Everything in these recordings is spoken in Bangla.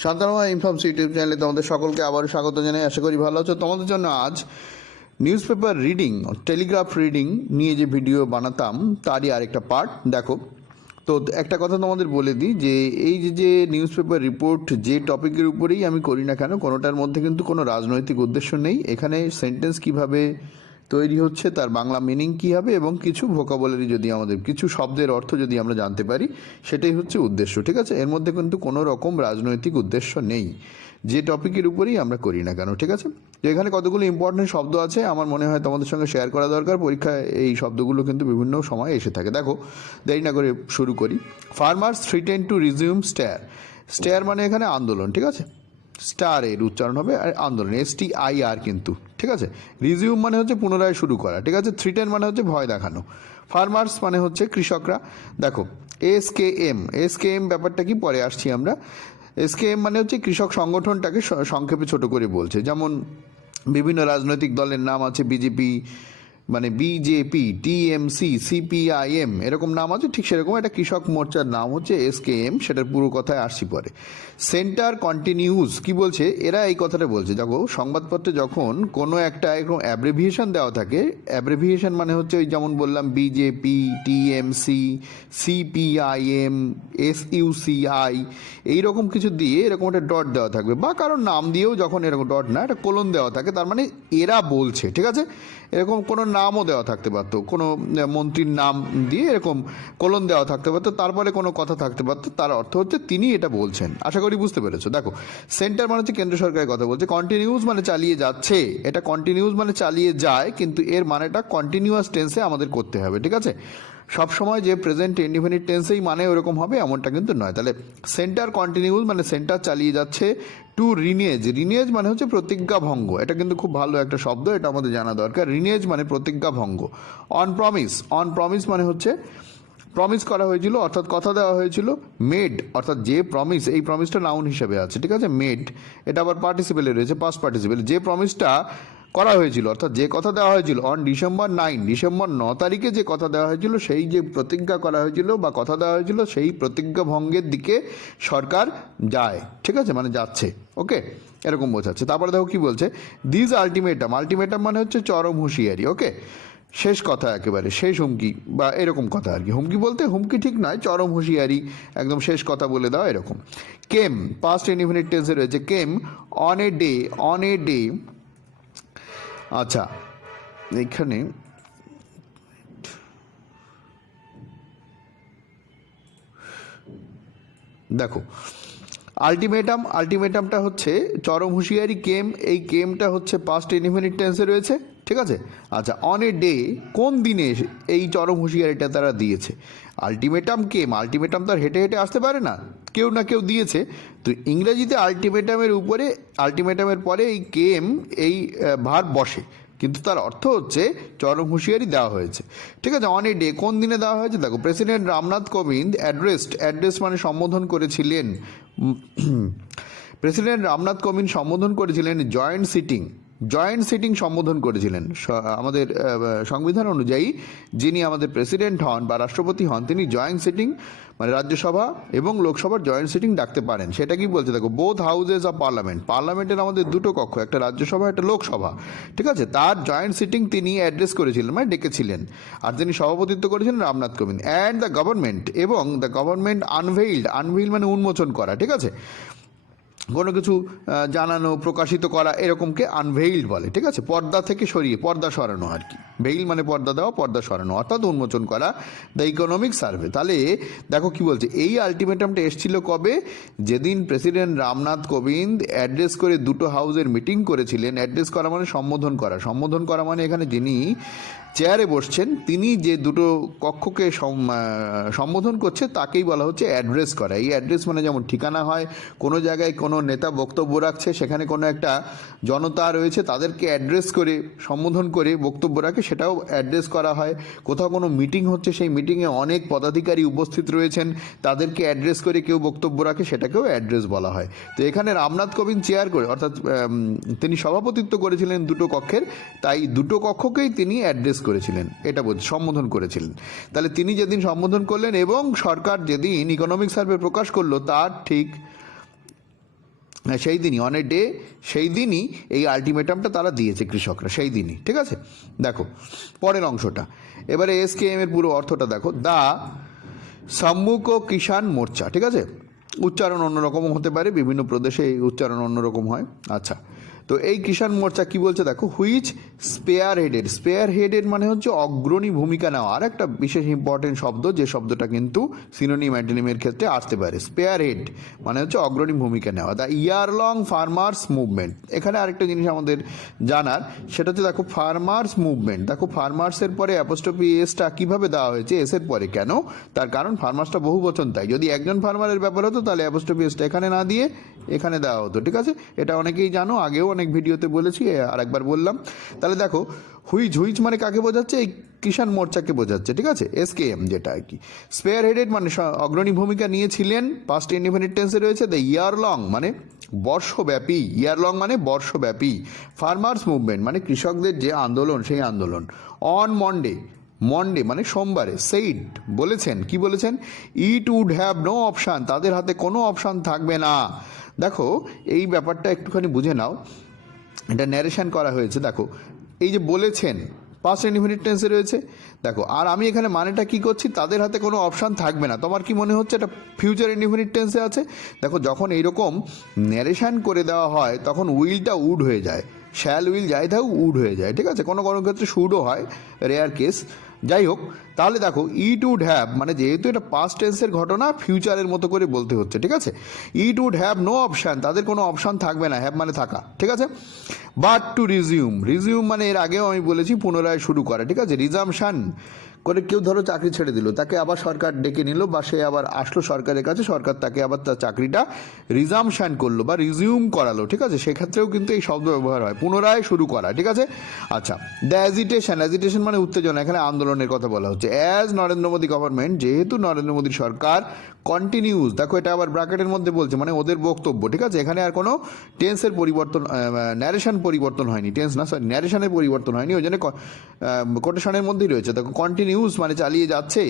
শান্তনাময় ইনফর্মস ইউটিউব চ্যানেলে তোমাদের সকলকে আবারও স্বাগত জানাই। আশা করি ভালো আছো। তোমাদের জন্য আজ news paper reading, Telegraph reading নিয়ে যে ভিডিও বানাতাম তারই আরেকটা পার্ট। দেখো, তো একটা কথা তোমাদের বলে দিই যে এই যে নিউজ পেপার রিপোর্ট যে টপিকের উপরেই আমি করি না কেন, কোনোটার মধ্যে কিন্তু কোনো রাজনৈতিক উদ্দেশ্য নেই। এখানে সেন্টেন্স কিভাবে তৈরি হচ্ছে, তার বাংলা মিনিং কী হবে এবং কিছু ভোকাবুলারি যদি আমাদের কিছু শব্দের অর্থ যদি আমরা জানতে পারি, সেটাই হচ্ছে উদ্দেশ্য। ঠিক আছে, এর মধ্যে কিন্তু কোনো রকম রাজনৈতিক উদ্দেশ্য নেই যে টপিকের উপরেই আমরা করি না কেন। ঠিক আছে, তো এখানে কতগুলো ইম্পর্টেন্ট শব্দ আছে, আমার মনে হয় তোমাদের সঙ্গে শেয়ার করা দরকার। পরীক্ষায় এই শব্দগুলো কিন্তু বিভিন্ন সময় এসে থাকে। দেখো, দেরি না করে শুরু করি। Farmers threaten to resume stir. Stir মানে এখানে আন্দোলন। ঠিক আছে, স্টার এর উচ্চারণ হবে আর আন্দোলন, STIR কিন্তু। ঠিক আছে, রিজিউম মানে হচ্ছে পুনরায় শুরু করা। ঠিক আছে, থ্রিটেন মানে হচ্ছে ভয় দেখানো। ফার্মার্স মানে হচ্ছে কৃষকরা। দেখো, SKM ব্যাপারটা কি পরে আসছি আমরা। SKM মানে হচ্ছে কৃষক সংগঠনটাকে সংক্ষেপে ছোট করে বলছে। যেমন বিভিন্ন রাজনৈতিক দলের নাম আছে, মানে বিজেপি, TMC, CPIM এরকম নাম আছে, ঠিক সেরকম একটা কৃষক মোর্চার নাম হচ্ছে SKM। সেটার পুরো কথায় আসছি পরে। সেন্টার কন্টিনিউজ কি বলছে, এরা এই কথাটা বলছে। দেখো, সংবাদপত্রে যখন কোনো একটা এরকম অ্যাব্রিভিয়েশন দেওয়া থাকে, অ্যাব্রিভিয়েশন মানে হচ্ছে ওই যেমন বললাম বিজেপি, TMC, CPIM, SUCI এইরকম কিছু দিয়ে এরকম একটা ডট দেওয়া থাকবে, বা কারোর নাম দিয়েও যখন এরকম ডট না একটা কোলন দেওয়া থাকে, তার মানে এরা বলছে। ঠিক আছে, এরকম কোনো নামও দেওয়া থাকতে পারতো, কোনো মন্ত্রীর নাম দিয়ে এরকম কোলন দেওয়া থাকতে পারতো, তারপরে কোনো কথা থাকতে পারতো, তার অর্থ হচ্ছে তিনি এটা বলছেন। আশা করি বুঝতে পেরেছো। দেখো, সেন্টার মানে হচ্ছে কেন্দ্র সরকারের কথা বলছে। কন্টিনিউস মানে চালিয়ে যাচ্ছে, এটা কন্টিনিউস মানে চালিয়ে যায়, কিন্তু এর মানেটা কন্টিনিউয়াস টেন্সে আমাদের করতে হবে। ঠিক আছে, সবসময় যে প্রেজেন্ট ইনডিফিনিট টেন্সেই মানে ওরকম হবে এমনটা কিন্তু নয়। তাহলে সেন্টার কন্টিনিউস মানে সেন্টার চালিয়ে যাচ্ছে। টু রিনেজ মানে হচ্ছে প্রতিজ্ঞা ভঙ্গ। এটা কিন্তু খুব ভালো একটা শব্দ, এটা আমাদের জানা দরকার। রিনেজ মানে প্রতিজ্ঞা ভঙ্গ। অন প্রমিস মানে হচ্ছে প্রমিস করা হয়েছিল, অর্থাৎ কথা দেওয়া হয়েছিল। মেড অর্থাৎ যে প্রমিস, এই প্রমিসটা নাউন হিসেবে আছে। ঠিক আছে, মেড এটা আবার পার্টিসিপেলে রয়েছে, পাস্ট পার্টিসিপেল। যে প্রমিসটা করা হয়েছিল অর্থাৎ যে কথা দেওয়া হয়েছিল, অন ডিসেম্বর 9 তারিখে যে কথা দেওয়া হয়েছিল, সেই যে প্রতিজ্ঞা করা হয়েছিল বা কথা দেওয়া হয়েছিল, সেই প্রতিজ্ঞা ভঙ্গের দিকে সরকার যায়। ঠিক আছে, মানে যাচ্ছে। ওকে, এরকম বোঝাচ্ছে। তারপরে দেখো কি বলছে, দিস আলটিমেটাম মানে হচ্ছে চরম হুঁশিয়ারি। ওকে, শেষ কথা, একেবারে শেষ হুমকি বা এরকম কথা আর কি। হুমকি বলতে হুমকি ঠিক নয়, চরম হুঁশিয়ারি, একদম শেষ কথা বলে দাও এরকম। কেম পাস্ট ইনডিফিনিট টেন্সে রয়েছে। কেম অন এ ডে। আচ্ছা, এখানে দেখো, আলটিমেটামটা হচ্ছে চরম হুঁশিয়ারি। এই কেমটা হচ্ছে পাস্ট ইনডিফিনিট টেন্সে রয়েছে। ঠিক আছে, আচ্ছা, অন এ ডে কোন দিনে এই চরম হুঁশিয়ারিটা তারা দিয়েছে। আলটিমেটাম তার হেঁটে হেঁটে আসতে পারে না, কেউ না কেউ দিয়েছে। তো ইংরেজিতে আলটিমেটামের পরে এই এই ভার্ব বসে, কিন্তু তার অর্থ হচ্ছে চরম হুঁশিয়ারি দেওয়া হয়েছে। ঠিক আছে, অন এ ডে কোন দিনে দেওয়া হয়েছে। দেখো, প্রেসিডেন্ট রামনাথ কোবিন্দ অ্যাড্রেস মানে সম্বোধন করেছিলেন। প্রেসিডেন্ট রামনাথ কোবিন্দ সম্বোধন করেছিলেন জয়েন্ট সিটিং সম্বোধন করেছিলেন। আমাদের সংবিধান অনুযায়ী যিনি আমাদের প্রেসিডেন্ট হন বা রাষ্ট্রপতি হন, তিনি জয়েন্ট সিটিং মানে রাজ্যসভা এবং লোকসভার জয়েন্ট সিটিং ডাকতে পারেন। সেটা কি বলছে, দেখো, বোথ হাউজেস অফ পার্লামেন্টের আমাদের দুটো কক্ষ, একটা রাজ্যসভা একটা লোকসভা। ঠিক আছে, তার জয়েন্ট সিটিং তিনি অ্যাড্রেস করেছিলেন মানে ডেকেছিলেন, আর তিনি সভাপতিত্ব করেছিলেন Ramnath Kovind. And the government unveil মানে উন্মোচন করা। ঠিক আছে, কোনো কিছু জানানো, প্রকাশিত করা, এরকমকে আনভেইলড বলে। ঠিক আছে, পর্দা থেকে পর্দা সরানো আর কি। ভেইল মানে পর্দা দেওয়া, পর্দা সরানো অর্থাৎ উন্মোচন করা। The economic survey. তাহলে দেখো কি বলছে, এই আলটিমেটামটা এসেছিল কবে, যেদিন প্রেসিডেন্ট রামনাথ কোবিন্দ অ্যাড্রেস করে দুটো হাউসের মিটিং করেছিলেন। অ্যাড্রেস করা মানে সম্বোধন করা মানে এখানে যিনি চেয়ারে বসছেন, তিনি যে দুটো কক্ষকে সম্বোধন করছে তাকেই বলা হচ্ছে অ্যাড্রেস করা। এই অ্যাড্রেস মানে যেমন ঠিকানা হয়, কোনো জায়গায় কোনো নেতা বক্তব্য রাখছে, সেখানে কোনো একটা জনতা রয়েছে, তাদেরকে অ্যাড্রেস করে সম্বোধন করে বক্তব্য রাখে, সেটাও অ্যাড্রেস করা হয়। কোথাও কোনো মিটিং হচ্ছে, সেই মিটিংয়ে অনেক পদাধিকারী উপস্থিত রয়েছেন, তাদেরকে অ্যাড্রেস করে কেউ বক্তব্য রাখে, সেটাকেও অ্যাড্রেস বলা হয়। তো এখানে রামনাথ কোবিন্দ চেয়ার করে অর্থাৎ তিনি সভাপতিত্ব করেছিলেন দুটো কক্ষের, তাই দুটো কক্ষকেই তিনি অ্যাড্রেস করেছিলেন, এটা সম্বোধন করেছিলেন। তাহলে তিনি যেদিন সম্বোধন করলেন এবং সরকার যেদিন ইকোনমিক সার্ভে প্রকাশ করলো, তার ঠিক সেই দিনই অন এ ডে, সেই দিনই এই আলটিমেটামটা তারা দিয়েছে কৃষকরা, সেই দিনই। ঠিক আছে, দেখো পরের অংশটা। এবারে SKM এর পুরো অর্থটা দেখো, দা সম্মুখ কিষাণ মোর্চা। ঠিক আছে, উচ্চারণ অন্যরকম হতে পারে, বিভিন্ন প্রদেশে এই উচ্চারণ অন্যরকম হয়। আচ্ছা, তো এই কিষাণ মোর্চা কি বলছে দেখো, হুইচ স্পেয়ার হেডেড মানে হচ্ছে অগ্রণী ভূমিকা নেওয়া। আর একটা বিশেষ ইম্পর্টেন্ট শব্দ, যে শব্দটা কিন্তু সিনোনিম অ্যান্টোনিমের ক্ষেত্রে আসতে পারে। স্পেয়ার হেড মানে হচ্ছে অগ্রণী ভূমিকা নেওয়া। The year long farmers movement, এখানে আরেকটা জিনিস আমাদের জানার, সেটা হচ্ছে দেখো ফার্মার্স মুভমেন্ট। দেখো ফার্মার্সের পরে অ্যাপোস্ট্রফি এসটা কীভাবে দেওয়া হয়েছে এসের পরে, কেন? তার কারণ ফার্মার্সটা বহু বচন, তাই যদি একজন ফার্মারের ব্যাপার হতো তাহলে অ্যাপোস্ট্রফি এসটা এখানে না দিয়ে এখানে দেওয়া হতো। ঠিক আছে, এটা অনেকেই জানো, আগেও অনেক ভিডিওতে বলেছি, আর একবার বললাম। তাহলে দেখো হুইচ মানে কাকে বোঝাচ্ছে? এই কিষাণ মোর্চাকে বোঝাচ্ছে। ঠিক আছে, SKM যেটা আর কি। স্পেয়ার হেডেড মানে অগ্রণী ভূমিকা নিয়েছিলেন, পাস্ট ইনডিফিনিট টেন্সে রয়েছে। দ্য ইয়ার লং মানে বর্ষব্যাপী, ইয়ার লং মানে বর্ষব্যাপী। ফার্মার্স মুভমেন্ট মানে কৃষকদের যে আন্দোলন, সেই আন্দোলন। অন মন্ডে মানে সোমবারে, সেইড বলেছেন, কি বলেছেন? It would have no option, তাদের হাতে কোনো অপশান থাকবে না। দেখো এই ব্যাপারটা একটুখানি বুঝে নাও, এটা ন্যারেশন করা হয়েছে। দেখো এই যে বলেছেন, পাস্ট ইনডিফিনিট টেন্সে রয়েছে। দেখো আর আমি এখানে মানেটা কি করছি, তাদের হাতে কোনো অপশান থাকবে না। তোমার কি মনে হচ্ছে এটা ফিউচার ইনডিফিনিট টেন্সে আছে? দেখো যখন এইরকম ন্যারেশন করে দেওয়া হয় তখন উইলটা উড হয়ে যায়, শ্যাল উইল যাই থাক উড হয়ে যায়। ঠিক আছে, কোনো কোনো ক্ষেত্রে শুডও হয়, রেয়ার কেস। যাই হোক, তাহলে দেখো ইট উড হ্যাভ মানে যেহেতু এটা পাস্ট টেন্সের ঘটনা, ফিউচারের মতো করে বলতে হচ্ছে। ঠিক আছে, it would have no option, তাদের কোনো অপশান থাকবে না, হ্যাভ মানে থাকা। ঠিক আছে, বাট টু রিজিউম মানে এর আগেও আমি বলেছি পুনরায় শুরু করে। ঠিক আছে, রিজামশান করে কেউ ধরো চাকরি ছেড়ে দিল, তাকে আবার সরকার ডেকে নিল, বা সে আবার আসলো সরকারের কাছে, সরকার তাকে আবার তার চাকরিটা রিজামশান করলো বা রিজিউম করালো। ঠিক আছে, সেক্ষেত্রেও কিন্তু এই শব্দ ব্যবহার হয়, পুনরায় শুরু করা। ঠিক আছে, আচ্ছা, দ্য অ্যাজিটেশন মানে উত্তেজনা, এখানে আন্দোলনের কথা বলা হচ্ছে। অ্যাজ নরেন্দ্র মোদী গভর্নমেন্ট, যেহেতু নরেন্দ্র মোদীর সরকার কন্টিনিউজ, দেখো এটা আবার ব্র্যাকেটের মধ্যে বলছে, মানে ওদের বক্তব্য। ঠিক আছে, এখানে আর কোনো টেন্সের পরিবর্তন, ন্যারেশন পরিবর্তন হয়নি, টেন্স না সরি ন্যারেশনের পরিবর্তন হয়নি, ওই জন্য কোটেশনের মধ্যেই রয়েছে। দেখো কন্টিনিউজ মানে চালিয়ে যাচ্ছে,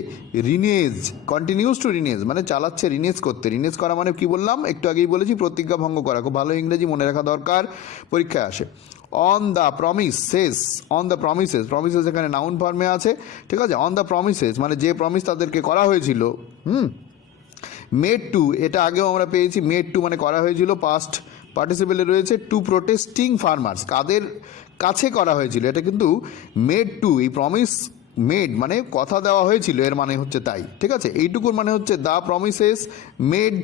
কন্টিনিউজ টু রিনেজ মানে চালাচ্ছে, রিনেজ করতে। রিনেজ করা মানে কি বললাম, একটু আগেই বলেছি, প্রতিজ্ঞা ভঙ্গ করা। খুব ভালো ইংরেজি মনে রাখা দরকার, পরীক্ষায় আসে। অন দ্য প্রমিসেস এখানে নাউন ফর্মে আছে। ঠিক আছে, অন দ্য প্রমিসেস মানে যে প্রমিস তাদেরকে করা হয়েছিল। মেড টু, এটা আগেও আমরা পেয়েছি, মেড টু মানে করা হয়েছিল, পাস্ট পার্টিসিপেলে রয়েছে। টু প্রোটেস্টিং ফার্মার্স, কাদের কাছে করা হয়েছিল, এটা কিন্তু মেড টু, এই প্রমিস মেড মানে কথা দেওয়া হয়েছিল, এর মানে হচ্ছে তাই। ঠিক আছে, এইটুকুর মানে হচ্ছে দ্য প্রমিসেস মেড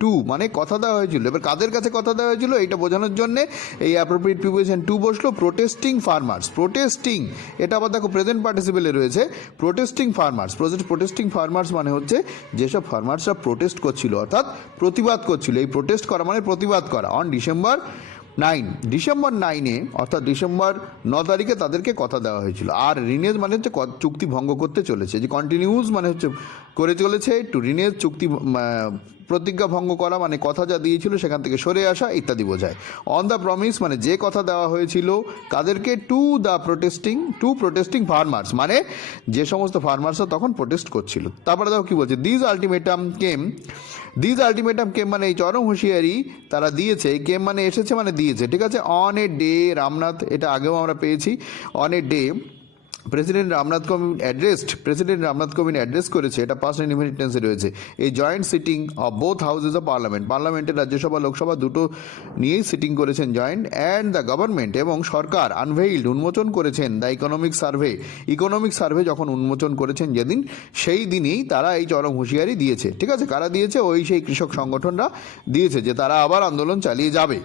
টু মানে কথা দেওয়া হয়েছিল। এবার কাদের কাছে কথা দেওয়া হয়েছিল এইটা বোঝানোর জন্যে এই অ্যাপ্রোপ্রিয়েট প্রিপোজিশন টু বসলো। প্রোটেস্টিং ফার্মার্স, প্রোটেস্টিং এটা আবার দেখো প্রেজেন্ট পার্টিসিপেলে রয়েছে। প্রোটেস্টিং ফার্মার্স মানে হচ্ছে যেসব ফার্মার্সরা প্রোটেস্ট করছিল, অর্থাৎ প্রতিবাদ করছিল। এই প্রোটেস্ট করা মানে প্রতিবাদ করা। অন ডিসেম্বর 9 অর্থাৎ ডিসেম্বর 9 তারিখে তাদেরকে কথা দেওয়া হয়েছিল। আর রিনেজ মানে হচ্ছে চুক্তি ভঙ্গ করতে চলেছে। যে কন্টিনিউজ মানে হচ্ছে করে চলেছে, টু রিনেজ চুক্তি প্রতিজ্ঞা ভঙ্গ করা মানে কথা যা দিয়েছিল সেখান থেকে সরে আসা ইত্যাদি বোঝায়। অন দ্য প্রমিস মানে যে কথা দেওয়া হয়েছিল কাদেরকে, টু প্রোটেস্টিং ফার্মার্স মানে যে সমস্ত ফার্মার্সরা তখন প্রোটেস্ট করছিল। তারপরে দেখো কি বলছে, দিজ আলটিমেটাম কেম মানে এই চরম হুঁশিয়ারি তারা দিয়েছে। কেম মানে এসেছে মানে দিয়েছে। ঠিক আছে, অন এ ডে রামনাথ, এটা আগেও আমরা পেয়েছি। On a day president Ramnath Kovind address করেছে, এটা পাস্ট ইনডিফিনিট টেন্সে রয়েছে। এই joint sitting of both houses of পার্লামেন্টের রাজ্যসভা লোকসভা দুটো নিয়েই সিটিং করেছেন জয়েন্ট। অ্যান্ড দ্য গভর্নমেন্ট এবং সরকার আনভেইল্ড উন্মোচন করেছেন দ্য ইকোনমিক সার্ভে যখন উন্মোচন করেছেন যেদিন, সেই দিনই তারা এই চরম হুঁশিয়ারি দিয়েছে। ঠিক আছে, কারা দিয়েছে? সেই কৃষক সংগঠনরা দিয়েছে যে তারা আবার আন্দোলন চালিয়ে যাবে।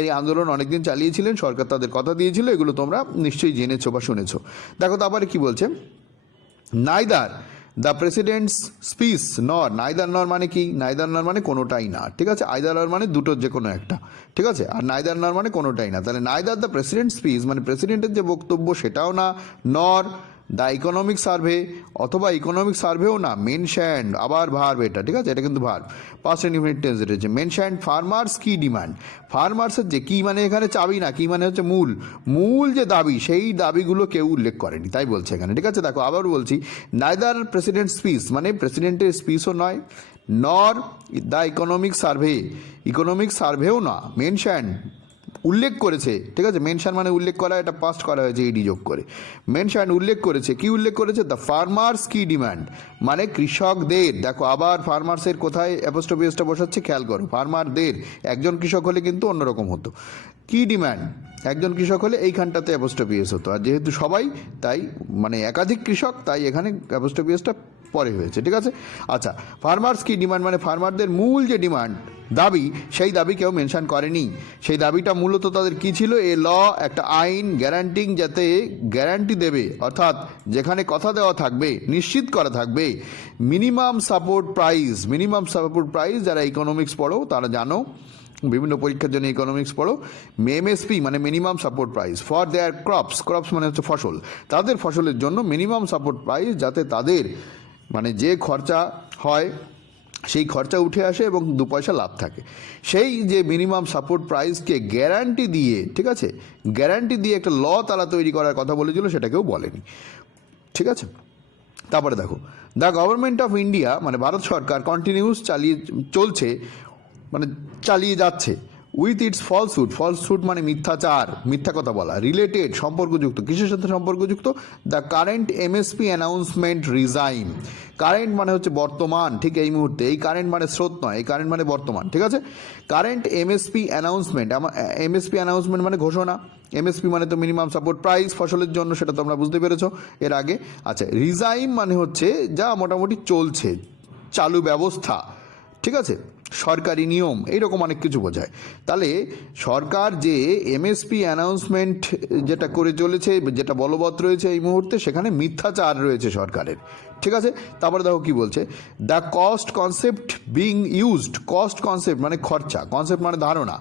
এই আন্দোলন অনেকদিন চালিয়েছিলেন, সরকার তাদের কথা দিয়েছিল, এগুলো তোমরা নিশ্চয়ই জেনেছো বা শুনেছো। দেখো তারপরে কি বলছে, neither the presidents speech neither মানে কি, নাইদার মানে কোনোটাই না। ঠিক আছে, আইদার মানে দুটোর যে কোনো একটা। ঠিক আছে, আর নাইদার মানে কোনোটাই না। তাহলে নাইদার দ্য প্রেসিডেন্ট স্পিচ মানে প্রেসিডেন্টের যে বক্তব্য সেটাও না, নর দ্য ইকোনমিক সার্ভে অথবা ইকোনমিক সার্ভেও না, মেনশনড আবার ভার্ব এটা। ঠিক আছে, এটা কিন্তু ভার্ব, পাস্ট ইনডিফিনিট টেন্সে রয়েছে। মেনশনড ফার্মার্স কি ডিমান্ড, ফার্মার্সের যে কি মানে এখানে চাবি না, কি মানে হচ্ছে মূল যে দাবি, সেই দাবিগুলো কেউ উল্লেখ করেনি, তাই বলছে এখানে। ঠিক আছে, দেখো আবার বলছি, নাইদার প্রেসিডেন্ট স্পিচ মানে প্রেসিডেন্টের স্পিচও নয়, নর দ্য ইকোনমিক সার্ভেও না মেনশন উল্লেখ করেছে, ঠিক আছে, মেনশন মানে উল্লেখ করা, এটা পাস্ট করা হয়েছে ইডি যোগ করে। মেনশন উল্লেখ করেছে, কি উল্লেখ করেছে? দ্য ফার্মার্স কি ডিমান্ড, মানে কৃষকদের, দেখো আবার ফার্মার্সের কোথায় অ্যাপোস্ট্রফি বসাচ্ছে খেয়াল করো, ফার্মারদের, একজন কৃষক হলে কিন্তু অন্যরকম হতো, কি ডিমান্ড একজন কৃষক হলে এইখানটাতে অ্যাপোস্ট্রফি হতো, আর যেহেতু সবাই তাই মানে একাধিক কৃষক তাই এখানে অ্যাপোস্ট্রফি পরে হয়েছে, ঠিক আছে। আচ্ছা, ফার্মার্স কি ডিমান্ড মানে ফার্মারদের মূল যে ডিমান্ড দাবি, সেই দাবি কেউ মেনশন করেনি। সেই দাবিটা মূলত তাদের কি ছিল? এ ল, একটা আইন গ্যারান্টিং, যাতে গ্যারান্টি দেবে, অর্থাৎ যেখানে কথা দেওয়া থাকবে, নিশ্চিত করা থাকবে মিনিমাম সাপোর্ট প্রাইস। যারা ইকোনমিক্স পড়ো তারা জানো, বিভিন্ন পরীক্ষার জন্য ইকোনমিক্স পড়ো, এমএসপি মানে minimum support price for their crops মানে হচ্ছে ফসল, তাদের ফসলের জন্য মিনিমাম সাপোর্ট প্রাইস, যাতে তাদের মানে যে খরচা হয় সেই খরচা উঠে আসে এবং 2 পয়সা লাভ থাকে। সেই যে মিনিমাম সাপোর্ট প্রাইসকে গ্যারান্টি দিয়ে, ঠিক আছে, গ্যারান্টি দিয়ে একটা ল তারা তৈরি করার কথা বলেছিল, সেটা কেউ বলেনি, ঠিক আছে। তারপরে দেখো, দ্য গভর্নমেন্ট অফ ইন্ডিয়া মানে ভারত সরকার কন্টিনিউস চালিয়ে যাচ্ছে উইথ ইটস ফলসহুড মানে মিথ্যাচার, মিথ্যা কথা বলা, রিলেটেড সম্পর্কযুক্ত, কিসের সাথে সম্পর্কযুক্ত? The current MSP announcement resign. Current মানে হচ্ছে বর্তমান, ঠিক এই মুহূর্তে, এই কারেন্ট মানে স্রোত নয়, এই কারেন্ট মানে বর্তমান, ঠিক আছে। কারেন্ট এমএসপি অ্যানাউন্সমেন্ট মানে ঘোষণা, এমএসপি মানে তো মিনিমাম সাপোর্ট প্রাইস ফসলের জন্য, সেটা তো আমরা বুঝতে পেরেছো এর আগে। আচ্ছা, রিজাইন মানে হচ্ছে যা মোটামুটি চলছে, চালু ব্যবস্থা, ঠিক আছে, সরকারি নিয়ম, এইরকম অনেক কিছু বোঝায়। তাহলে সরকার যে এমএসপি অ্যানাউন্সমেন্ট যেটা করে চলেছে, যেটা বলবৎ রয়েছে এই মুহূর্তে, সেখানে মিথ্যাচার রয়েছে সরকারের, ঠিক আছে। তারপরে দেখো কি বলছে, the cost concept being used, cost concept মানে খরচা, কনসেপ্ট মানে ধারণা,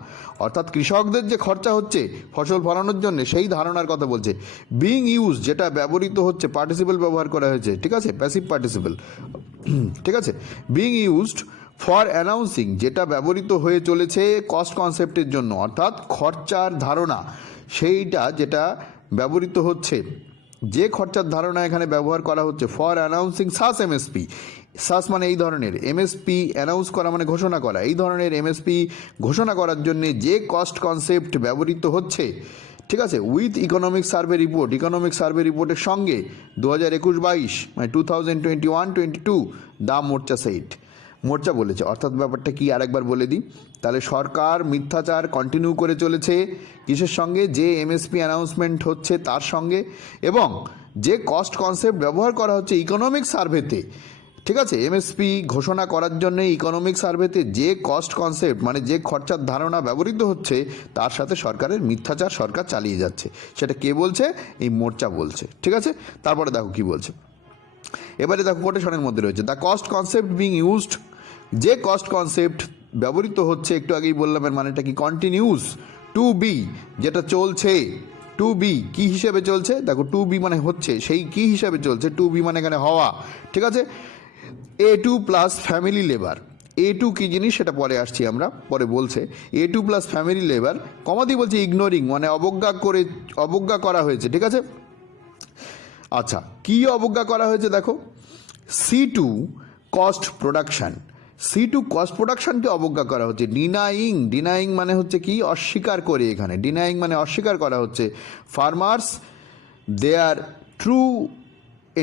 অর্থাৎ কৃষকদের যে খরচা হচ্ছে ফসল ফলানোর জন্য, সেই ধারণার কথা বলছে। বিং ইউজ যেটা ব্যবহৃত হচ্ছে, পার্টিসিপল ব্যবহার করা হয়েছে, ঠিক আছে, প্যাসিভ পার্টিসিপল, ঠিক আছে। বিং ইউজড ফর অ্যানাউন্সিং যেটা ব্যবহৃত হয়ে চলেছে কস্ট কনসেপ্টের জন্য, অর্থাৎ খরচার ধারণা, সেইটা যেটা ব্যবহৃত হচ্ছে, যে খরচার ধারণা এখানে ব্যবহার করা হচ্ছে, ফর অ্যানাউন্সিং সাস এমএসপি, সাস মানে এই ধরনের, এমএসপি অ্যানাউন্স করা মানে ঘোষণা করা, এই ধরনের এমএসপি ঘোষণা করার জন্য যে কস্ট কনসেপ্ট ব্যবহৃত হচ্ছে, ঠিক আছে, উইথ ইকোনমিক সার্ভে রিপোর্টের সঙ্গে 2021-22 মানে 2021-22 দা মোর্চা বলেছে। অর্থাৎ ব্যাপারটা কি আরেকবার বলে দিই, তাহলে সরকার মিথ্যাচার কন্টিনিউ করে চলেছে কিসের সঙ্গে? যে এমএসপি অ্যানাউন্সমেন্ট হচ্ছে তার সঙ্গে, এবং যে কস্ট কনসেপ্ট ব্যবহার করা হচ্ছে ইকোনমিক সার্ভেতে, ঠিক আছে, এমএসপি ঘোষণা করার জন্য ইকোনমিক সার্ভেতে যে কস্ট কনসেপ্ট মানে যে খরচার ধারণা ব্যবহৃত হচ্ছে, তার সাথে সরকারের মিথ্যাচার সরকার চালিয়ে যাচ্ছে। সেটা কে বলছে? এই মোর্চা বলছে, ঠিক আছে। তারপরে দেখো কি বলছে, এবারে দেখো কোটেশনের মধ্যে রয়েছে the cost concept being used, যে কস্ট কনসেপ্ট ব্যবহৃত হচ্ছে, একটু আগেই বললাম এর মানেটা কি, কন্টিনিউস, টু বি যেটা চলছে, টু বি কী হিসেবে চলছে? দেখো টু বি মানে হচ্ছে, সেই কী হিসাবে চলছে, টু বি মানে এখানে হওয়া, ঠিক আছে। A2 plus family labour, A2 কী জিনিস সেটা পরে আসছি আমরা, পরে বলছে। A2 প্লাস ফ্যামিলি লেবার কমাদি বলছে ইগনোরিং মানে অবজ্ঞা করা হয়েছে, ঠিক আছে। আচ্ছা, কী অবজ্ঞা করা হয়েছে দেখো, C2 কস্ট প্রোডাকশনকে অবজ্ঞা করা হচ্ছে। ডিনাইং মানে হচ্ছে কি? অস্বীকার করে, এখানে ডিনাইং মানে অস্বীকার করা হচ্ছে। ফার্মার্স দেয়ার ট্রু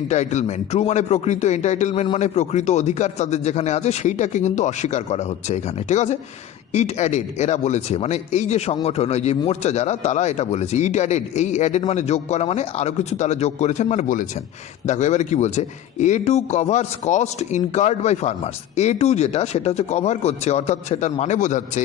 এন্টাইটেলমেন্ট, ট্রু মানে প্রকৃত, এন্টাইটেলমেন্ট মানে প্রকৃত অধিকার তাদের যেখানে আছে, সেইটাকে কিন্তু অস্বীকার করা হচ্ছে এখানে, ঠিক আছে। ইট অ্যাডেড এরা বলেছে, মানে এই যে সংগঠন, ওই যে মোর্চা যারা, তারা এটা বলেছে। ইট অ্যাডেড, এই অ্যাডেড মানে যোগ করা, মানে আরও কিছু তারা যোগ করেছেন মানে বলেছেন। দেখো এবারে কি বলছে, A2 covers cost incurred by farmers. A2 যেটা, সেটা হচ্ছে কভার করছে, অর্থাৎ সেটার মানে বোঝাচ্ছে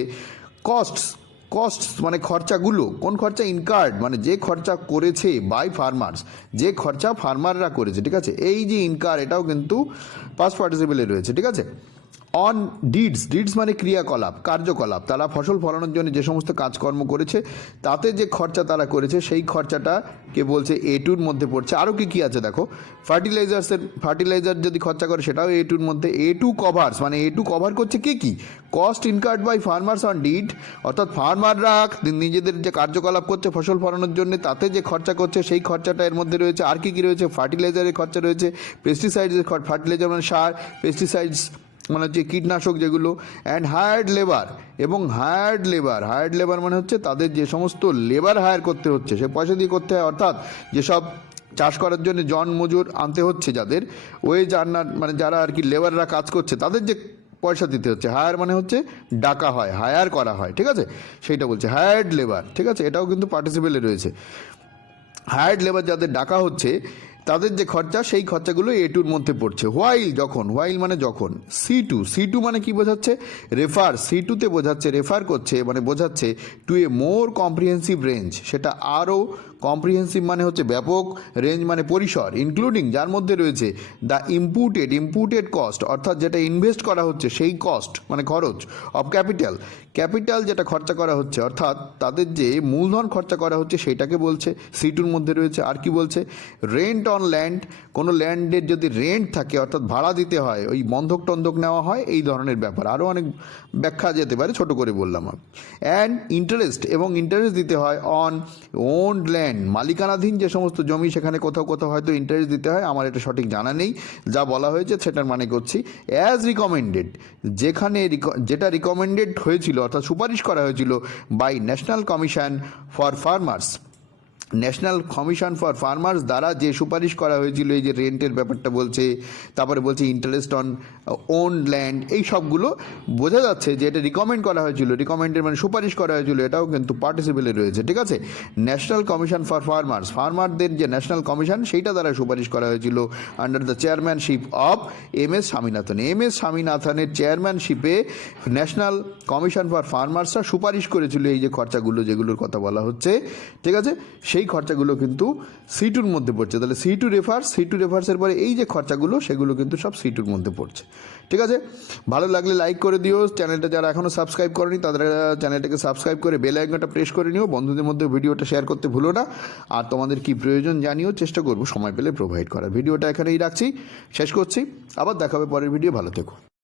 কস্টস মানে খরচাগুলো, কোন খরচা? ইনকার্ড মানে যে খরচা করেছে, বাই ফার্মার্স যে খরচা ফার্মাররা করেছে, ঠিক আছে। এই যে ইনকার, এটাও কিন্তু পাস্ট পার্টিসিপেলে রয়েছে, ঠিক আছে। অন ডিডস মানে কার্যকলাপ, তারা ফসল ফলানোর জন্য যে সমস্ত কাজকর্ম করেছে, তাতে যে খরচা তারা করেছে, সেই খরচাটা কে বলছে? A2-র মধ্যে পড়ছে। আরও কি আছে দেখো, ফার্টিলাইজার যদি খরচা করে, সেটাও A2-র মধ্যে। A2 কভার্স মানে A2 কভার করছে কি? Cost incurred by farmers on deed, অর্থাৎ ফার্মাররা নিজেদের যে কার্যকলাপ করছে ফসল ফলানোর জন্য, তাতে যে খরচা করছে, সেই খরচাটা এর মধ্যে রয়েছে। আর কি রয়েছে? ফার্টিলাইজারের খরচা রয়েছে, পেস্টিসাইডসের ফার্টিলাইজার মানে সার, পেস্টিসাইডস মানে হচ্ছে কীটনাশক যেগুলো, অ্যান্ড হায়ার্ড লেবার, এবং হায়ার্ড লেবার মানে হচ্ছে তাদের যে সমস্ত লেবার হায়ার করতে হচ্ছে, সে পয়সা দিয়ে করতে হয়, অর্থাৎ যেসব চাষ করার জন্য জন মজুর আনতে হচ্ছে, যাদের ওয়েজ আর্নার মানে যারা আর কি লেবাররা কাজ করছে, তাদের যে পয়সা দিতে হচ্ছে। হায়ার মানে হচ্ছে ডাকা হয়, হায়ার করা হয়, ঠিক আছে, সেইটা বলছে হায়ার্ড লেবার, ঠিক আছে, এটাও কিন্তু পার্টিসিপেলে রয়েছে। হায়ার্ড লেবার যাদের ডাকা হচ্ছে তাদের যে খরচা, সেই খরচাগুলো A2-র মধ্যে পড়ছে। হোয়াইল মানে যখন। C2 মানে কি বোঝাচ্ছে? রেফার। C2-তে বোঝাচ্ছে, রেফার করছে মানে বোঝাচ্ছে টু এ মোর কম্প্রিহেন্সিভ রেঞ্জ, সেটা আরও কম্প্রিহেন্সিভ মানে হচ্ছে ব্যাপক, রেঞ্জ মানে পরিসর, ইনক্লুডিং যার মধ্যে রয়েছে দ্য ইম্পুটেড কস্ট, অর্থাৎ যেটা ইনভেস্ট করা হচ্ছে সেই কস্ট মানে খরচ, অফ ক্যাপিটাল যেটা খরচা করা হচ্ছে, অর্থাৎ তাদের যে মূলধন খরচা করা হচ্ছে সেইটাকে বলছে, C2-র মধ্যে রয়েছে। আর কি বলছে? রেন্ট অন ল্যান্ড, কোনো ল্যান্ডের যদি রেন্ট থাকে অর্থাৎ ভাড়া দিতে হয়, ওই বন্ধক টন্ধক নেওয়া হয়, এই ধরনের ব্যাপার, আরও অনেক ব্যাখ্যা যেতে পারে, ছোট করে বললাম আমি। অ্যান্ড ইন্টারেস্ট, এবং ইন্টারেস্ট দিতে হয় অন ওন্ড ল্যান্ড, মালিকানাধীন যে সমস্ত জমি, সেখানে কোথাও কোথাও হয়তো ইন্টারেস্ট দিতে হয়, আমার এটা সঠিক জানা নেই, যা বলা হয়েছে সেটার মানে করছি। অ্যাজ রিকমেন্ডেড, যেটা রিকমেন্ডেড হয়েছিল অর্থাৎ সুপারিশ করা হয়েছিল by national commission for farmers, দ্বারা যে সুপারিশ করা হয়েছিল, এই যে রেন্টের ব্যাপারটা বলছে, তারপরে বলছে ইন্টারেস্ট অন ওন ল্যান্ড, এই সবগুলো বোঝা যাচ্ছে যে এটা রিকমেন্ড করা হয়েছিল, রিকমেন্ডেড মানে সুপারিশ করা হয়েছিল, এটাও কিন্তু পার্টিসিপেলে রয়েছে, ঠিক আছে। ন্যাশনাল কমিশন ফর ফার্মারদের যে ন্যাশনাল কমিশন, সেইটা দ্বারা সুপারিশ করা হয়েছিল under the chairmanship of MS স্বামীনাথনের চেয়ারম্যানশিপে ন্যাশনাল কমিশন ফর ফার্মার্সরা সুপারিশ করেছিল এই যে খরচাগুলো যেগুলোর কথা বলা হচ্ছে, ঠিক আছে, সেই খরচাগুলো কিন্তু C2-র মধ্যে পড়ছে। তাহলে C2 রেফার্সের পরে এই যে খরচাগুলো, সেগুলো কিন্তু সব C2-র মধ্যে পড়ছে, ঠিক আছে। ভালো লাগলে লাইক করে দিও, চ্যানেলটা যারা এখনও সাবস্ক্রাইব করেনি তাদের চ্যানেলটাকে সাবস্ক্রাইব করে বেল আইকনটা প্রেস করে নিও, বন্ধুদের মধ্যে ভিডিওটা শেয়ার করতে ভুলো না, আর তোমাদের কি প্রয়োজন জানিও, চেষ্টা করবো সময় পেলে প্রোভাইড করার। ভিডিওটা এখানেই রাখছি, শেষ করছি, আবার দেখাবে পরের ভিডিও, ভালো থেকো।